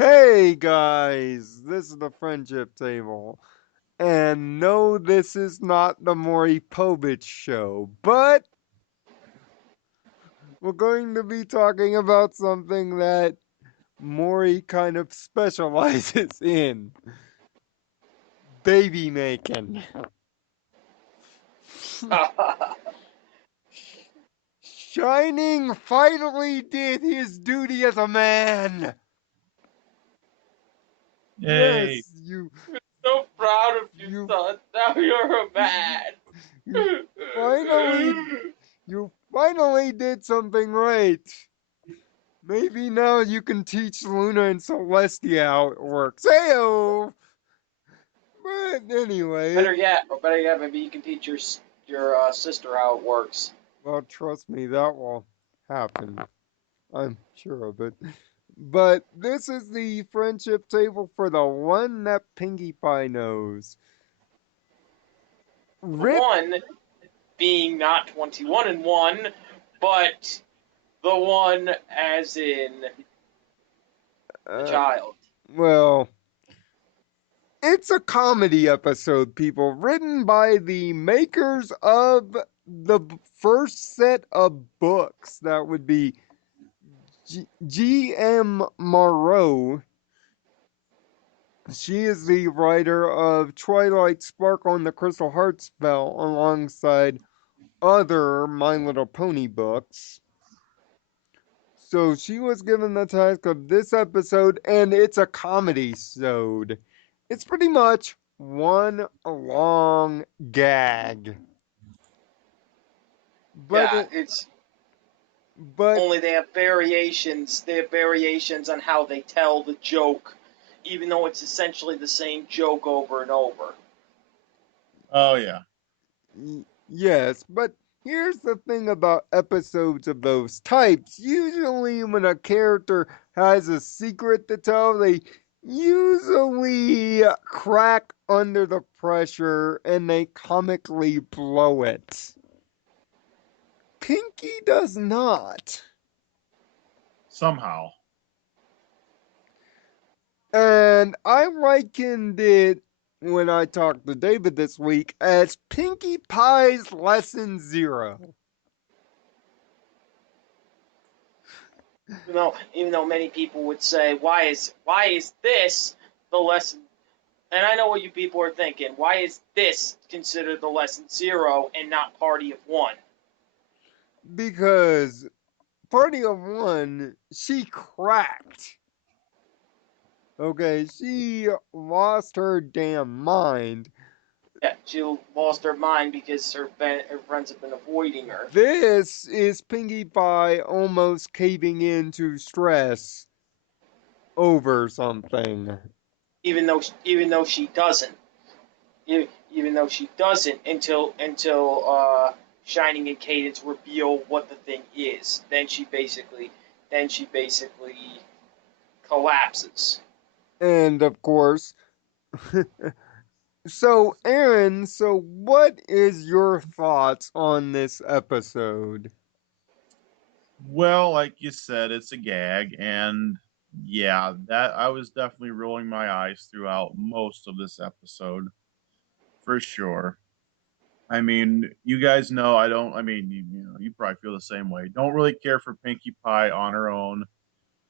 Hey guys, this is the friendship table. And no, this is not the Maury Povich show, but we're going to be talking about something that Maury kind of specializes in baby making. Shining finally did his duty as a man. Yay. Yes, you, So proud of you, you, son. Now you're a man. you finally, you finally did something right. Maybe now you can teach Luna and Celestia how it works. Heyo! But anyway, better yet, maybe you can teach your sister how it works. well, trust me, that will happen. I'm sure of it. But this is the friendship table for the one that Pinkie Pie knows. The Rip, one being not 21 and one, but the one as in the uh, child. well, it's a comedy episode, people, written by the makers of the first set of books. That would be G.M. Moreau. She is the writer of Twilight Sparkle and the Crystal Heart Spell, alongside other My Little Pony books. So she was given the task of this episode, and it's a comedy sode. It's pretty much one long gag. But Yeah, it, it's but only they have variations. They have variations on how they tell the joke, even though it's essentially the same joke over and over. Oh, yeah. yes, but here's the thing about episodes of those types. Usually, when a character has a secret to tell, they usually crack under the pressure and they comically blow it. Pinkie does not. Somehow. And I likened it when I talked to David this week as Pinkie Pie's Lesson Zero. Even though many people would say, why is this the lesson? And I know what you people are thinking. Why is this considered the lesson zero and not party of one? Because Party of One, she cracked. Okay, she lost her damn mind. Yeah, she lost her mind because her friends have been avoiding her. This is Pinkie Pie almost caving into stress over something. Even though she doesn't, even though she doesn't until Shining and Cadence reveal what the thing is. Then she basically collapses. And of course, so Aaron, so what is your thoughts on this episode? Well, like you said, it's a gag, and yeah, that I was definitely rolling my eyes throughout most of this episode, for sure. I mean, you guys know I don't. I mean, you probably feel the same way. Don't really care for Pinkie Pie on her own,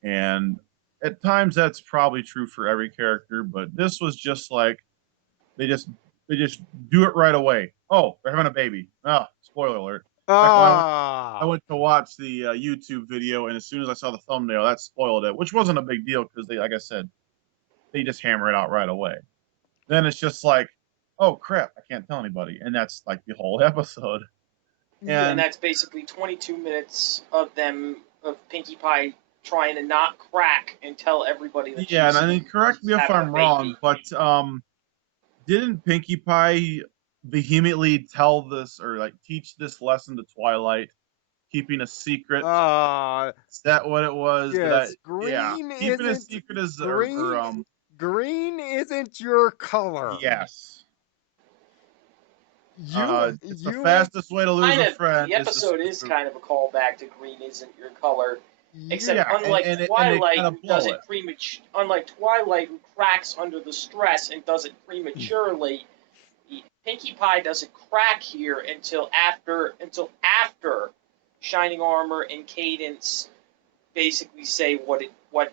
and at times that's probably true for every character. But this was just like they just they just do it right away. Oh, they're having a baby. Ah, spoiler alert. Like when I Ah, went to watch the YouTube video, and as soon as I saw the thumbnail, that spoiled it, which wasn't a big deal because they, like I said, they just hammer it out right away. Then it's just like, oh crap, I can't tell anybody, and that's like the whole episode. And And that's basically 22 minutes of Pinkie Pie trying to not crack and tell everybody that yeah, and I mean, correct she's me if having a I'm wrong, baby. but didn't Pinkie Pie vehemently tell this or like teach this lesson to Twilight, keeping a secret? ah, Is that what it was? That I yes, yeah, keeping a secret is green green isn't your color. yes. It's the You fastest way to lose Kind a of, friend the is to episode is to kind of a callback to Green Isn't Your Color, You, Except Yeah, and they kind of blow it. Unlike Twilight, who cracks under the stress and does it prematurely, Pinkie Pie doesn't crack here until after Shining Armor and Cadence basically say what it But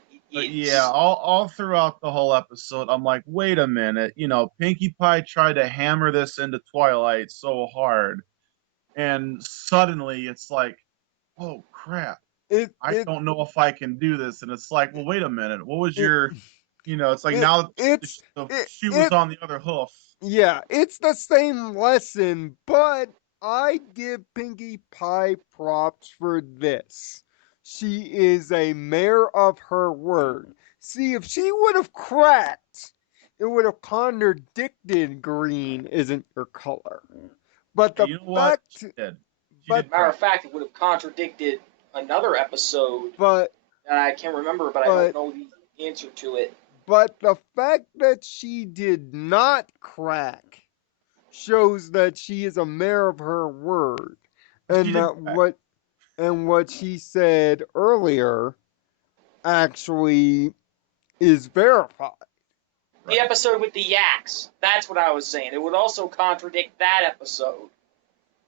yeah, is. all throughout the whole episode, I'm like, wait a minute, Pinkie Pie tried to hammer this into Twilight so hard, and suddenly it's like, oh crap, it, I it, don't know if I can do this, and it's like, well, wait a minute, what was it, your, it's like it, now it's, the it, shoe was it, on the other hoof. yeah, it's the same lesson, but I give Pinkie Pie props for this. She is a mayor of her word. See, if she would have cracked, it would have contradicted green isn't your color. But Hey, the you know what? fact, She but, did Matter crack. of fact, it would have contradicted another episode but, that I can't remember, but I don't but, know the answer to it. but the fact that she did not crack shows that she is a mayor of her word, She and did that crack. what she said earlier actually is verified. The Right. episode with the yaks. That's what I was saying. It would also contradict that episode.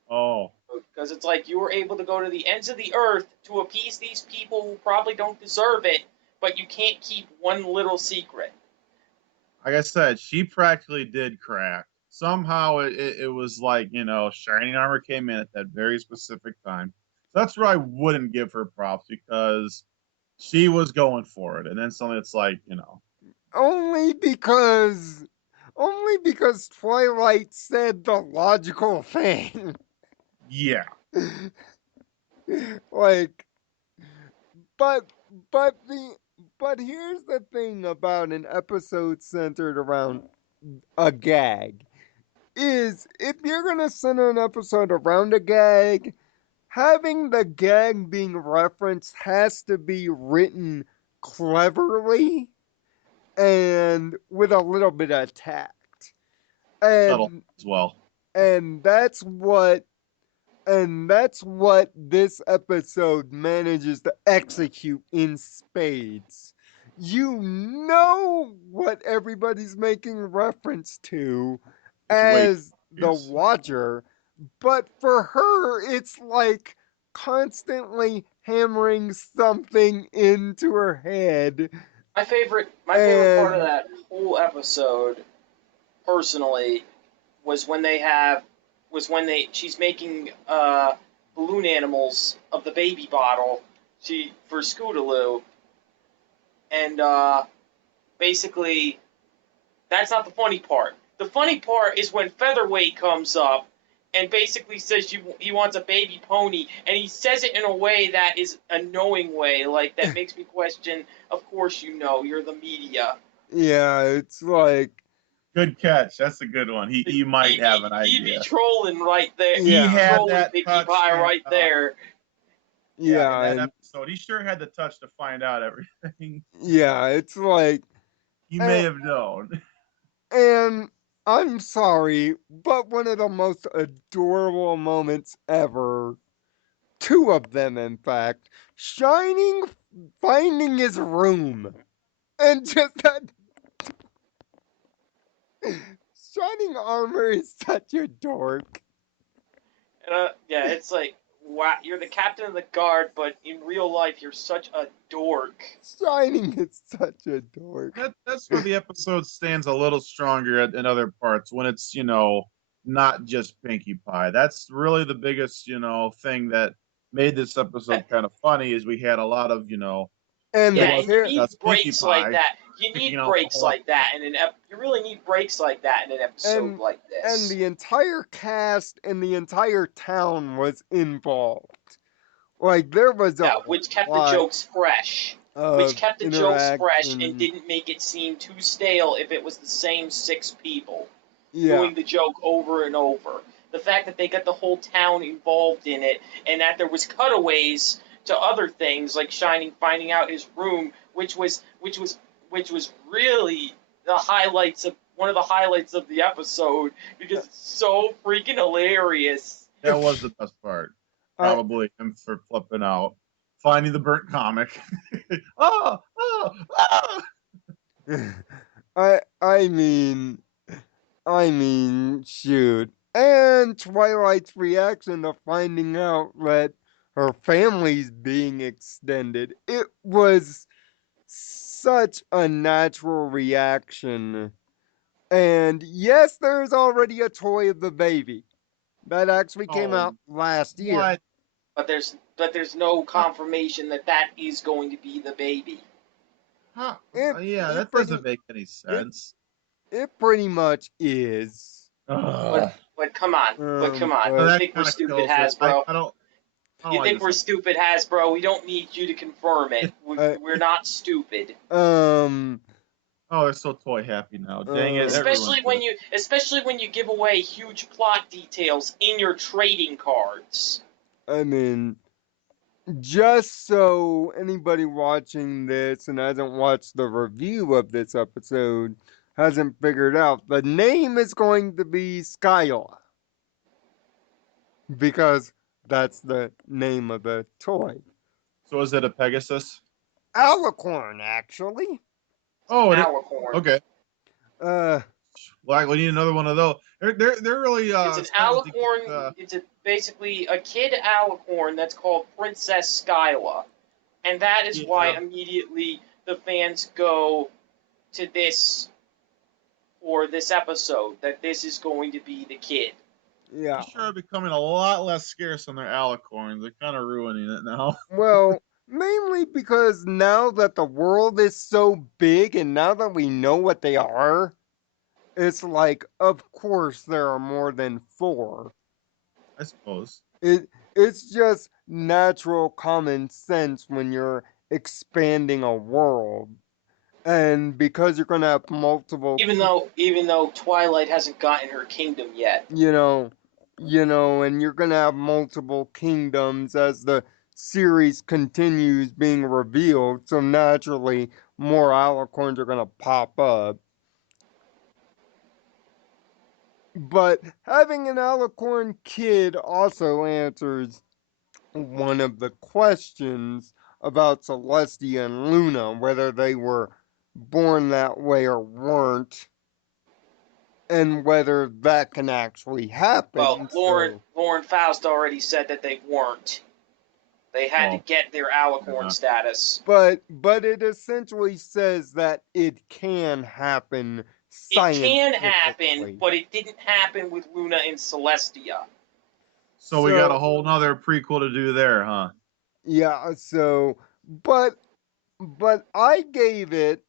Oh, Because it's like you were able to go to the ends of the earth to appease these people who probably don't deserve it, but you can't keep one little secret. like I said, she practically did crack. Somehow it was like, Shining Armor came in at that very specific time. That's where I wouldn't give her props because she was going for it. And then something that's like, Only because Twilight said the logical thing. yeah. like but the but here's the thing about an episode centered around a gag is if you're gonna center an episode around a gag, having the gag being referenced has to be written cleverly and with a little bit of tact. Subtle And as well. and that's what this episode manages to execute in spades. You know what everybody's making reference to It's way as too the obvious. watcher, but for her, it's like constantly hammering something into her head. My favorite part of And that whole episode, personally, was when they have was when they she's making balloon animals of the baby bottle for Scootaloo, and basically that's not the funny part. The funny part is when Featherweight comes up and basically says he wants a baby pony, and he says it in a way that is a knowing way, like that makes me question. Of course, you're the media. yeah, it's like, Good catch. That's a good one. He might have an He'd be idea. trolling right there. He'd He be yeah, had trolling that Pinkie touch Pie in right there. yeah, in yeah, that and episode. He sure had the touch to find out everything. yeah, it's like, He may and, have known. and I'm sorry, but one of the most adorable moments ever, two of them, in fact, Shining finding his room, and just that Shining Armor is such a dork. And yeah, it's like, wow, you're the captain of the guard, but in real life, you're such a dork. Shining is such a dork. That's where the episode stands a little stronger in other parts when it's not just Pinkie Pie. That's really the biggest thing that made this episode kind of funny is we had a lot of And it the Yeah, and wasn't you care need just Pinkie breaks like Pie that. You picking need out the breaks whole like that episode. you really need breaks like that in an episode and like and this. the entire cast and the entire town was involved. Like there was a Yeah, which kept the lot jokes fresh. Which of kept the jokes fresh and interaction. didn't make it seem too stale if it was the same six people Yeah, doing the joke over and over. The fact that they got the whole town involved in it, and that there was cutaways to other things like Shining finding out his room, which was really the highlights of one of the highlights of the episode because it's so freaking hilarious. That was the best part. I Probably him for flipping out. finding the burnt comic. Oh, oh, oh! I I mean shoot. And Twilight's reaction to finding out that her family's being extended. It was such a natural reaction. And yes, there's already a toy of the baby. That actually came Oh, out last year. what? But there's no How? confirmation that that is going to be the baby. How? It Yeah, it that pretty doesn't make any it sense. it pretty much is. But Ugh. but come on, but come on. So You But that think we're kind of stupid, kills it. Hasbro? I don't You like think this we're episode. stupid, Hasbro? We don't need you to confirm it. uh, We're not stupid. um Oh, they're so toy happy now. Dang it, um everyone's doing. Especially when you give away huge plot details in your trading cards. I mean, just so anybody watching this and hasn't watched the review of this episode hasn't figured out, the name is going to be Skyla because that's the name of the toy. So is it a Pegasus? Alicorn, actually. It's an Oh, alicorn. okay. Uh, Well, we need another one of those. They're really It's an starting to get. alicorn. Basically a kid alicorn that's called Princess Skyla, and that is why Yeah. immediately the fans go to this for this episode. That this is going to be the kid. yeah. Sure are becoming a lot less scarce on their alicorns. They're kind of ruining it now. Well, mainly because now that the world is so big and now that we know what they are, it's like, of course, there are more than four. I suppose. It's just natural common sense when you're expanding a world. And because you're gonna have multiple Even though Twilight hasn't gotten her kingdom yet. you know and you're gonna have multiple kingdoms as the series continues being revealed, so naturally more alicorns are gonna pop up. But having an alicorn kid also answers one of the questions about Celestia and Luna, whether they were born that way or weren't, and whether that can actually Well, happen. So, Lauren Faust already said that they weren't. They had to Well, get their they're alicorn not. status. but it essentially says that it can happen It can happen, scientifically. but it didn't happen with Luna and Celestia. So we got a So, whole nother prequel to do there, huh? yeah, so but I gave it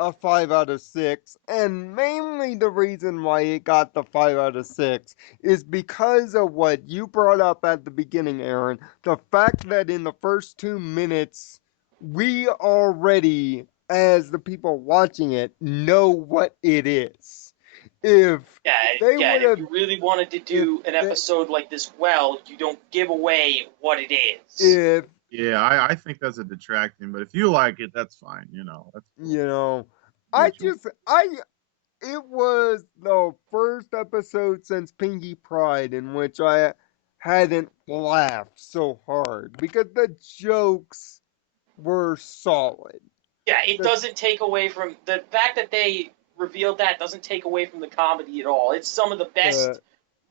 a 5 out of 6, and mainly the reason why it got the 5 out of 6 is because of what you brought up at the beginning, Aaron. The fact that in the first 2 minutes, we already, as the people watching it, know what it is. If Yeah, they yeah. would And if have, you really wanted to if do an they, episode like this well, you don't give away what it is. if, Yeah, I think that's a detracting, but if you like it, that's fine. That's cool. you know, Do I what you want. just, it was the first episode since Pinkie Pride in which I hadn't laughed so hard because the jokes were solid. Yeah, it The, doesn't take away from the fact that they revealed that doesn't take away from the comedy at all. It's some of the best the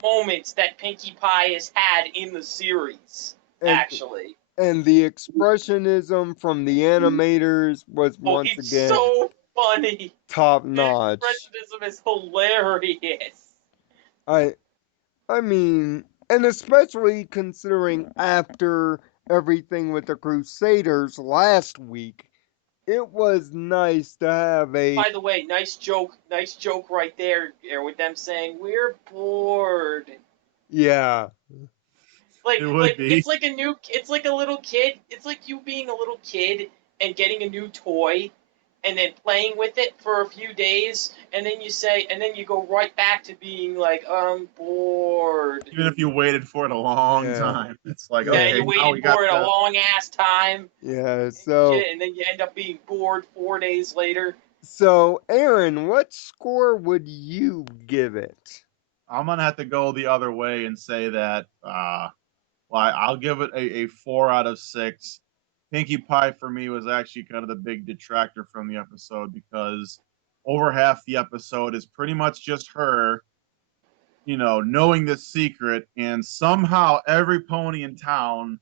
moments that Pinkie Pie has had in the series, and actually. and the expressionism from the animators was Oh, once it's again so funny. top The notch. expressionism is hilarious. I I mean, and especially considering after everything with the Crusaders last week, it was nice to have a By the way, nice joke right there with them saying we're bored. yeah. It would be. It's like a little kid. It's like you being a little kid and getting a new toy and then playing with it for a few days and then you go right back to being like I'm bored. Even if you waited for it a long Yeah. time, it's like, Yeah, Yeah. okay, you now we waited got for it a the. long ass time Yeah. and So shit, and then you end up being bored 4 days later. so Aaron, what score would you give it? I'm gonna have to go the other way and say that Well, I'll give it a 4 out of 6. Pinkie Pie for me was actually kind of the big detractor from the episode because over half the episode is pretty much just her, knowing this secret, and somehow every pony in town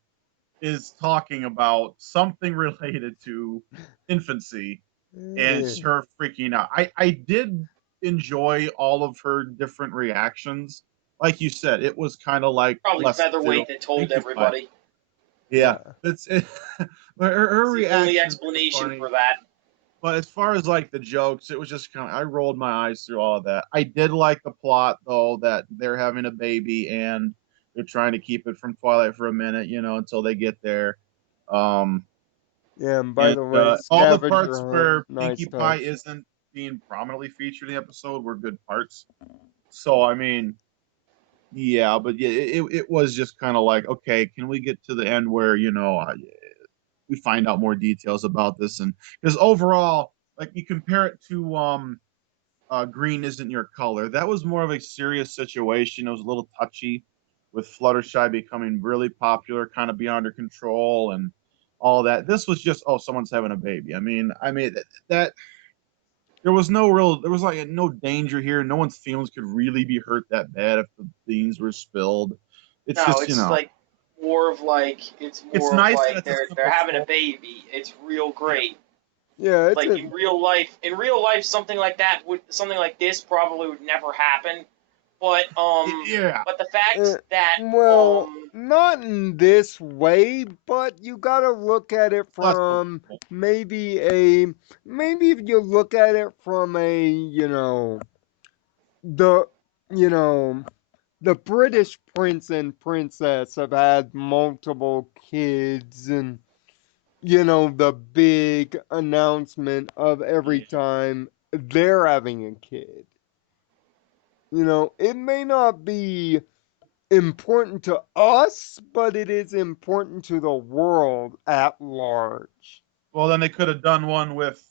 is talking about something related to infancy and Eh, her freaking out. I did enjoy all of her different reactions. Like you said, it was kind of like Probably less Featherweight filled. that told Pinkie Pie. everybody. Yeah, yeah. it's it, but her It's the only reactions were explanation funny. for that. But as far as like the jokes, it was just kind of I rolled my eyes through all of that. I did like the plot though that they're having a baby and they're trying to keep it from Twilight for a minute, until they get there. Um, Yeah, and by and the way, all the scavenger parts hunt, where nice Pinkie Pie touch. isn't being prominently featured in the episode were good parts. So I mean, yeah, but yeah, it was just kind of like, okay, can we get to the end where we find out more details about this, and because overall, like you compare it to Green Isn't Your Color, that was more of a serious situation. It was a little touchy with Fluttershy becoming really popular, kind of beyond her control, and all that. This was just, oh, someone's having a baby. I mean that there was like no danger here. No one's feelings could really be hurt that bad if the beans were spilled. It's No, just, it's like more of like it's nice that it's a they're simple having a story. baby. It's real Yeah. great. Yeah, it's Like a in real life, something like this probably would never happen. But Yeah. the uh, fact that well, not in this way, but you gotta look at it That's from believable. maybe if you look at it from the you know the British prince and princess have had multiple kids, and the big announcement of every Yeah. time they're having a kid. It may not be important to us, but it is important to the world at large. Well, then they could have done one with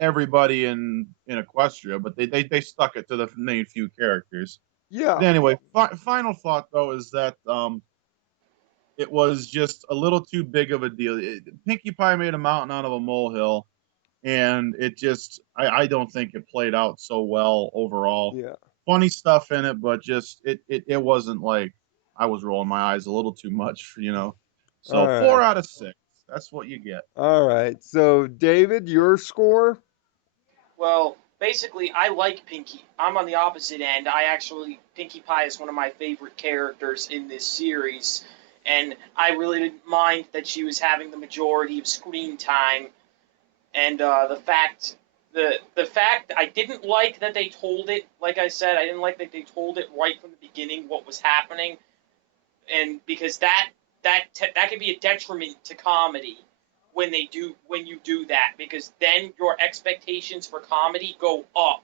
everybody in Equestria, but they stuck it to the main few characters. But Yeah, anyway, final thought though is that it was just a little too big of a deal. Pinkie Pie made a mountain out of a molehill, and it just I don't think it played out so well overall. yeah. Funny stuff in it, but just it wasn't like I was rolling my eyes a little too much. All So four right. out of six. That's what you get. All right. So, David, your score? well, basically, I like Pinkie. I'm on the opposite end. Pinkie Pie is one of my favorite characters in this series, and I really didn't mind that she was having the majority of screen time. And the fact I didn't like that they told it. Like I said, I didn't like that they told it right from the beginning what was happening, and because that can be a detriment to comedy when you do that, because then your expectations for comedy go up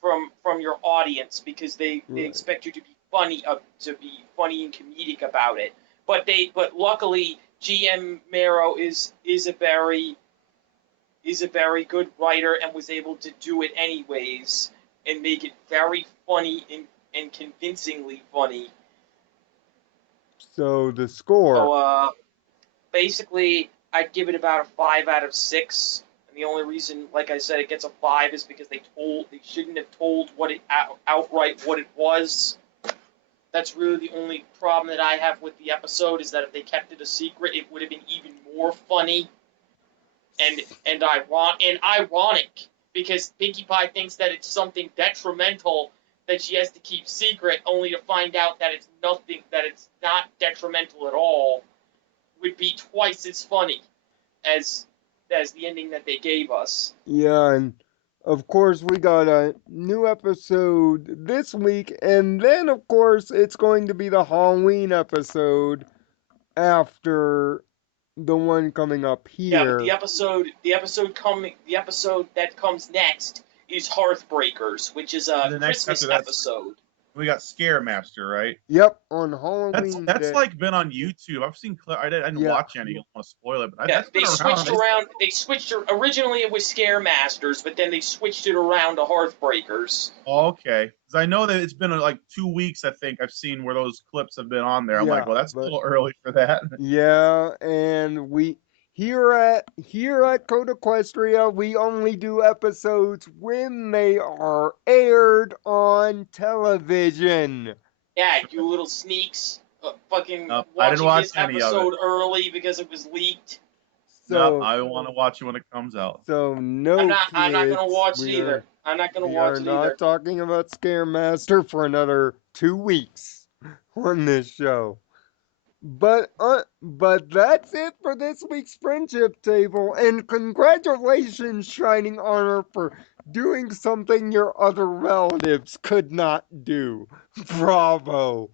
from your audience, because they Right. expect you to be funny and comedic about it. But luckily GM Marrow is a very good writer and was able to do it anyways and make it very funny and convincingly funny. So, the score. So basically, I'd give it about a 5 out of 6. And the only reason, like I said, it gets a 5 is because they shouldn't have told outright what it was. That's really the only problem that I have with the episode, is that if they kept it a secret, it would have been even more funny and ironic, because Pinkie Pie thinks that it's something detrimental that she has to keep secret, only to find out that it's not detrimental at all. Would be twice as funny as the ending that they gave us. Yeah, and of course, we got a new episode this week, and then, of course, it's going to be the Halloween episode after the one coming up Yeah, but the here. episode the episode coming the episode that comes next is Hearthbreakers, which is And a the next after Christmas that's episode. We got Scare Master, right? Yep, on That's Halloween that's Day. like been on YouTube. I've seen clips. I didn't Yeah. watch any. I don't want to spoil it, but Yeah, that's been they around. switched around. They switched. Originally, it was Scare Masters, but then they switched it around to Hearthbreakers. Oh, okay, because I know that it's been like 2 weeks. I think I've seen where those clips have been on there. I'm like, Yeah, well, that's a but little early for that. yeah, and we here at Code Equestria, we only do episodes when they are aired on television. Yeah, you little sneaks, fucking Nope, I didn't watching watch this any of it. episode early because it was leaked. Nope, So I want to watch it when it comes out. so I'm no not. I'm not gonna kids, watch it either. I'm not gonna we are watch it not either. talking about Scaremaster for another 2 weeks on this show. But that's it for this week's friendship table, and congratulations, Shining Armor, for doing something your other relatives could not do. Bravo.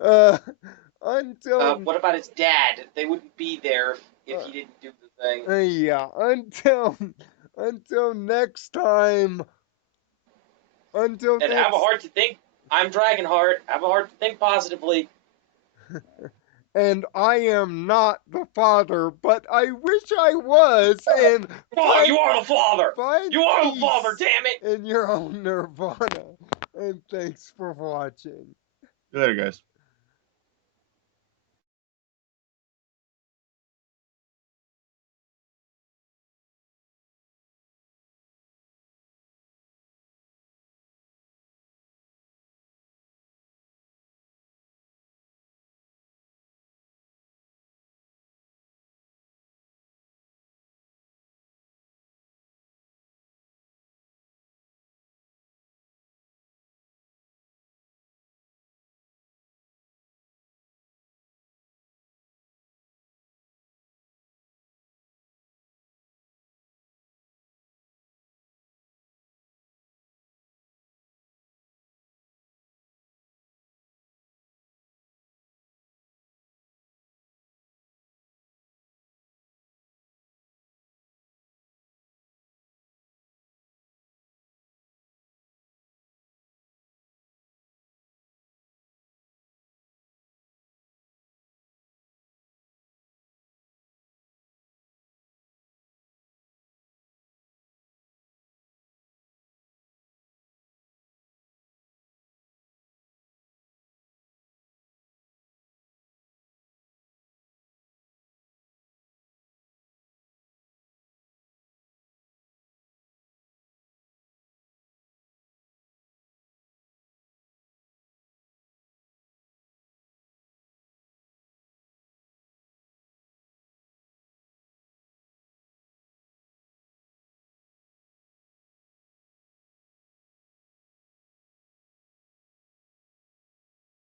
Uh, until What about his dad? They wouldn't be there if uh, he didn't do the thing. yeah, until next time. Until And have a next heart to think. I'm Dragonheart. Have a heart to think positively. and I am not the father, but I wish I was, and Oh, you are the father. find You are the father. peace Damn it. in your own nirvana. And thanks for watching. See you later, guys.